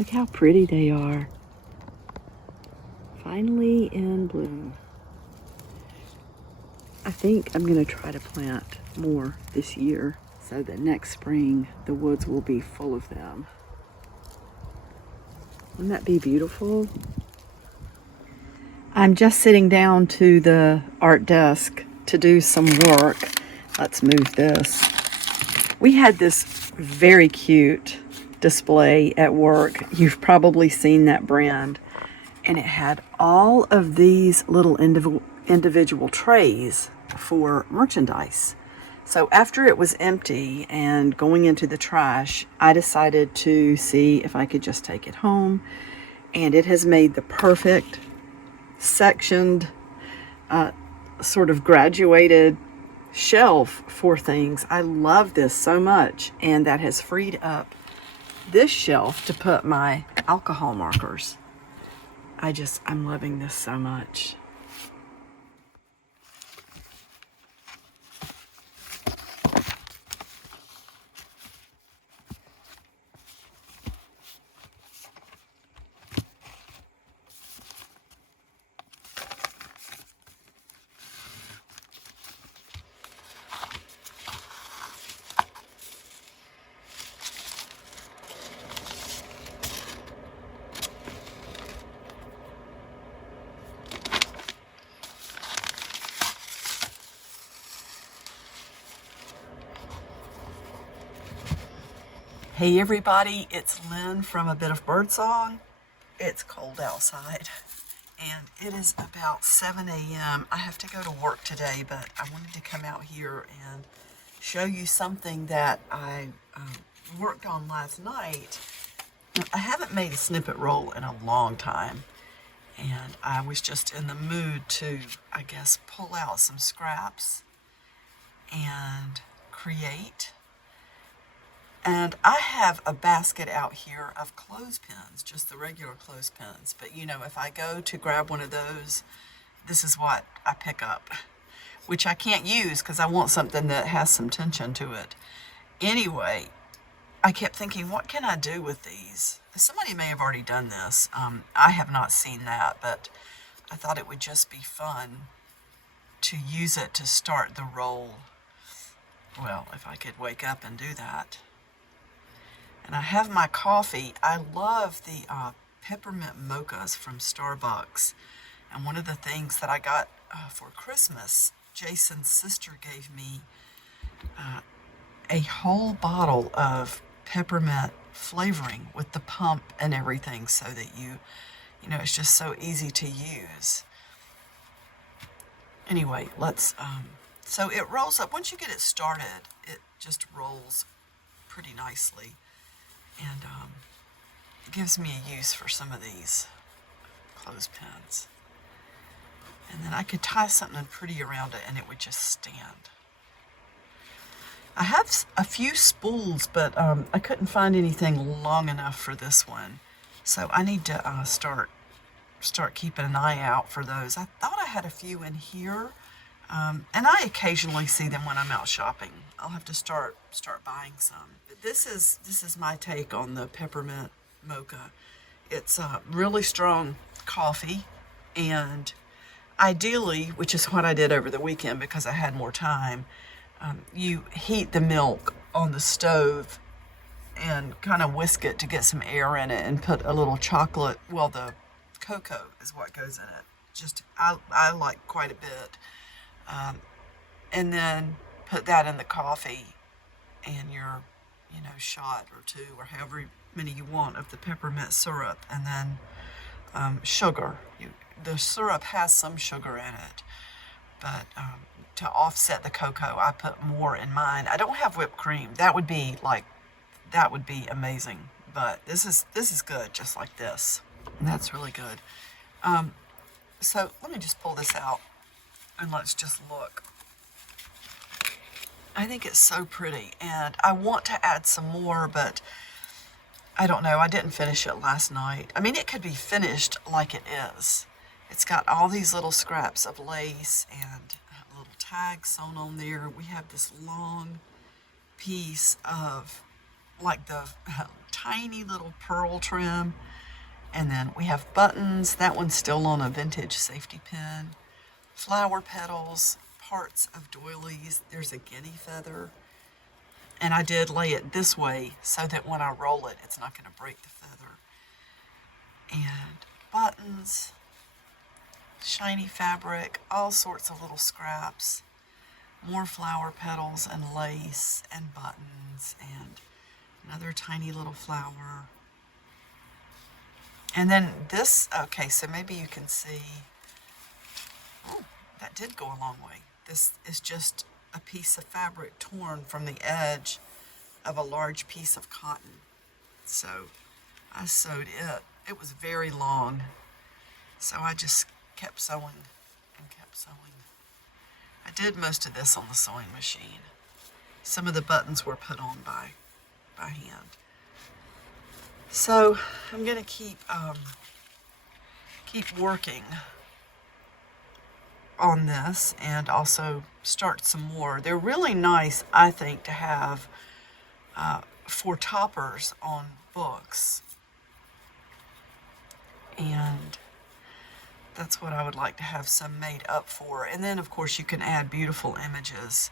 Look how pretty they are. Finally in bloom. I think I'm going to try to plant more this year so that next spring the woods will be full of them. Wouldn't that be beautiful? I'm just sitting down to the art desk to do some work. Let's move this. We had this very cute display at work. You've probably seen that brand. And it had all of these little individual trays for merchandise. So after it was empty and going into the trash, I decided to see if I could just take it home. And it has made the perfect sectioned, sort of graduated shelf for things. I love this so much. And that has freed up this shelf to put my alcohol markers. I'm loving this so much. Hey everybody, it's Lynn from A Bit of Birdsong. It's cold outside and it is about 7 a.m. I have to go to work today, but I wanted to come out here and show you something that I worked on last night. I haven't made a snippet roll in a long time, and I was just in the mood to, I guess, pull out some scraps and create. And I have a basket out here of clothespins, just the regular clothespins. But you know, if I go to grab one of those, this is what I pick up, which I can't use because I want something that has some tension to it. Anyway, I kept thinking, what can I do with these? Somebody may have already done this. I have not seen that, but I thought it would just be fun to use it to start the roll. Well, if I could wake up and do that. And I have my coffee. I love the peppermint mochas from Starbucks. And one of the things that I got for Christmas, Jason's sister gave me a whole bottle of peppermint flavoring with the pump and everything, so that you know, it's just so easy to use. Anyway, let's, so it rolls up. Once you get it started, it just rolls pretty nicely. And it gives me a use for some of these clothespins. And then I could tie something pretty around it and it would just stand. I have a few spools, but I couldn't find anything long enough for this one. So I need to start keeping an eye out for those. I thought I had a few in here. And I occasionally see them when I'm out shopping. I'll have to start buying some. But this is my take on the peppermint mocha. It's a really strong coffee, and ideally, which is what I did over the weekend because I had more time, you heat the milk on the stove and kind of whisk it to get some air in it, and put a little chocolate, well, the cocoa is what goes in it. Just, I like quite a bit. And then put that in the coffee and your, you know, shot or two or however many you want of the peppermint syrup, and then sugar. The syrup has some sugar in it, but to offset the cocoa, I put more in mine. I don't have whipped cream. That would be amazing. But this is good, just like this. And that's really good. So let me just pull this out and let's just look. I think it's so pretty, and I want to add some more, but I don't know. I didn't finish it last night. I mean, it could be finished like it is. It's got all these little scraps of lace and little tags sewn on there. We have this long piece of like the tiny little pearl trim. And then we have buttons. That one's still on a vintage safety pin. Flower petals, parts of doilies. There's a guinea feather. And I did lay it this way so that when I roll it, it's not going to break the feather. And buttons, shiny fabric, all sorts of little scraps, more flower petals and lace and buttons and another tiny little flower. And then this, okay, so maybe you can see, oh, that did go a long way. This is just a piece of fabric torn from the edge of a large piece of cotton. So I sewed it. It was very long, so I just kept sewing and kept sewing. I did most of this on the sewing machine. Some of the buttons were put on by hand. So I'm gonna keep working on this and also start some more. They're really nice, I think, to have for toppers on books. And that's what I would like to have some made up for. And then, of course, you can add beautiful images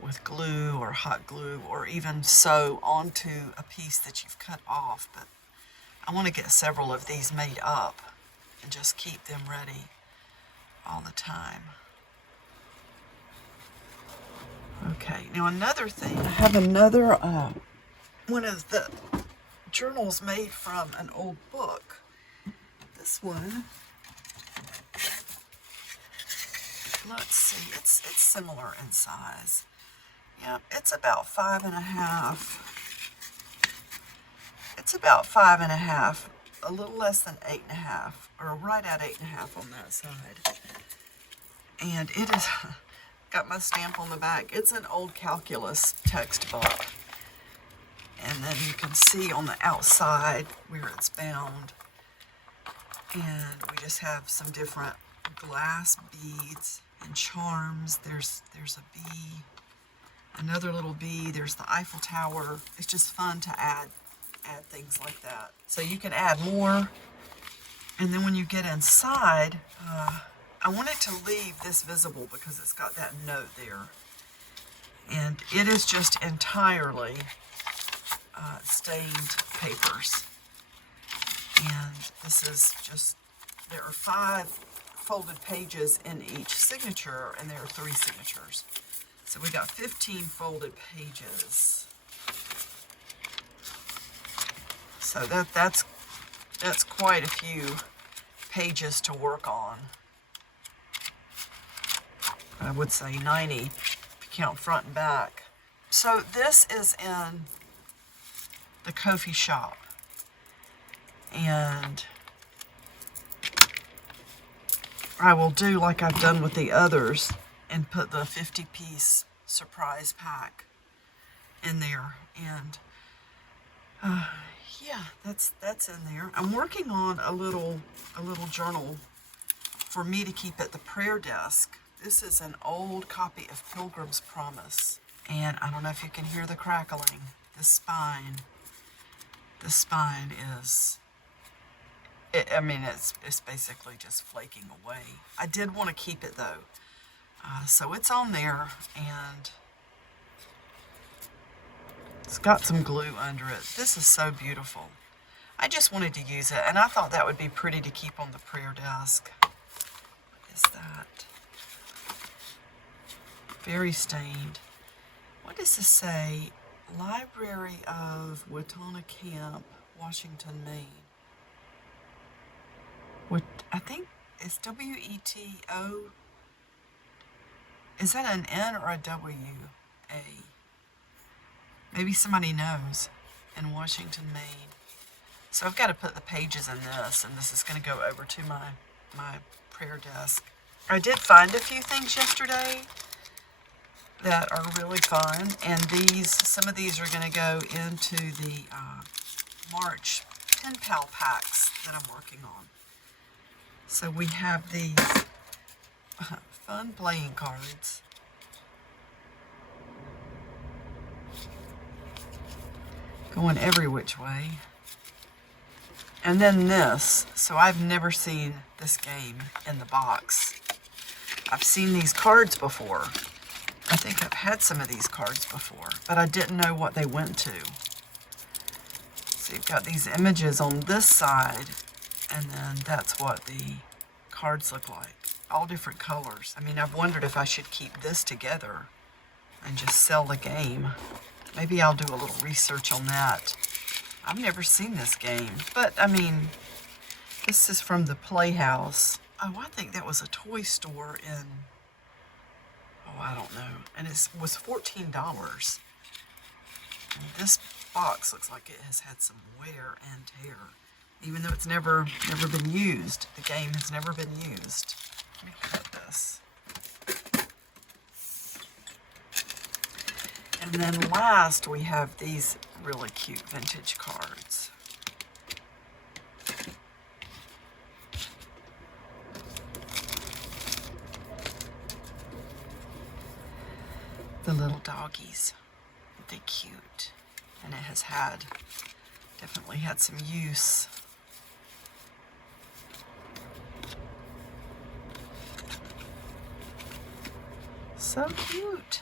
with glue or hot glue, or even sew onto a piece that you've cut off. But I want to get several of these made up and just keep them ready all the time. Okay, now another thing, I have another one of the journals made from an old book. This one, let's see, it's similar in size. Yeah, it's about 5.5. It's about 5.5, a little less than 8.5, or right at 8.5 on that side. And it is got my stamp on the back. It's an old calculus textbook. And then you can see on the outside where it's bound. And we just have some different glass beads and charms. There's a bee, another little bee. There's the Eiffel Tower. It's just fun to add things like that. So you can add more. And then when you get inside, I wanted to leave this visible because it's got that note there. And it is just entirely stained papers. And this is just, there are 5 folded pages in each signature, and there are 3 signatures. So we got 15 folded pages. So that's quite a few pages to work on. I would say 90 if you count front and back. So this is in the Ko-fi shop. And I will do like I've done with the others and put the 50-piece surprise pack in there. And yeah, that's in there. I'm working on a little journal for me to keep at the prayer desk. This is an old copy of Pilgrim's Promise. And I don't know if you can hear the crackling. The spine is, I mean, it's basically just flaking away. I did want to keep it though. So it's on there, and it's got some glue under it. This is so beautiful. I just wanted to use it, and I thought that would be pretty to keep on the prayer desk. What is that? Very stained. What does this say? Library of Watona Camp, Washington, Maine. I think it's W-E-T-O. Is that an N or a W-A? Maybe somebody knows. In Washington, Maine. So I've got to put the pages in this, and this is going to go over to my prayer desk. I did find a few things yesterday that are really fun, and some of these are going to go into the March Pen Pal packs that I'm working on. So we have these fun playing cards. going every which way. And then this. So I've never seen this game in the box. I've seen these cards before. I think I've had some of these cards before, but I didn't know what they went to. So you've got these images on this side, and then that's what the cards look like. All different colors. I mean, I've wondered if I should keep this together and just sell the game. Maybe I'll do a little research on that. I've never seen this game, but I mean, this is from the Playhouse. Oh, I think that was a toy store in, oh, I don't know. And it was $14. And this box looks like it has had some wear and tear. Even though it's never been used. The game has never been used. Let me cut this. And then last we have these really cute vintage cards. The little doggies. They're cute. And it has definitely had some use. So cute.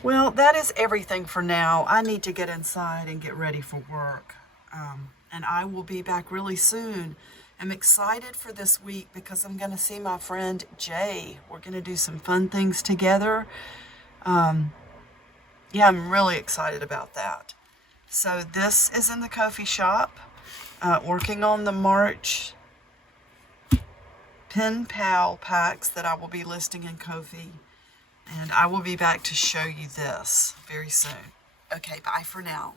Well, that is everything for now. I need to get inside and get ready for work. And I will be back really soon. I'm excited for this week because I'm going to see my friend Jay. We're going to do some fun things together. Yeah, I'm really excited about that. So this is in the Ko-fi shop, working on the March Pen Pal packs that I will be listing in Ko-fi. And I will be back to show you this very soon. Okay, bye for now.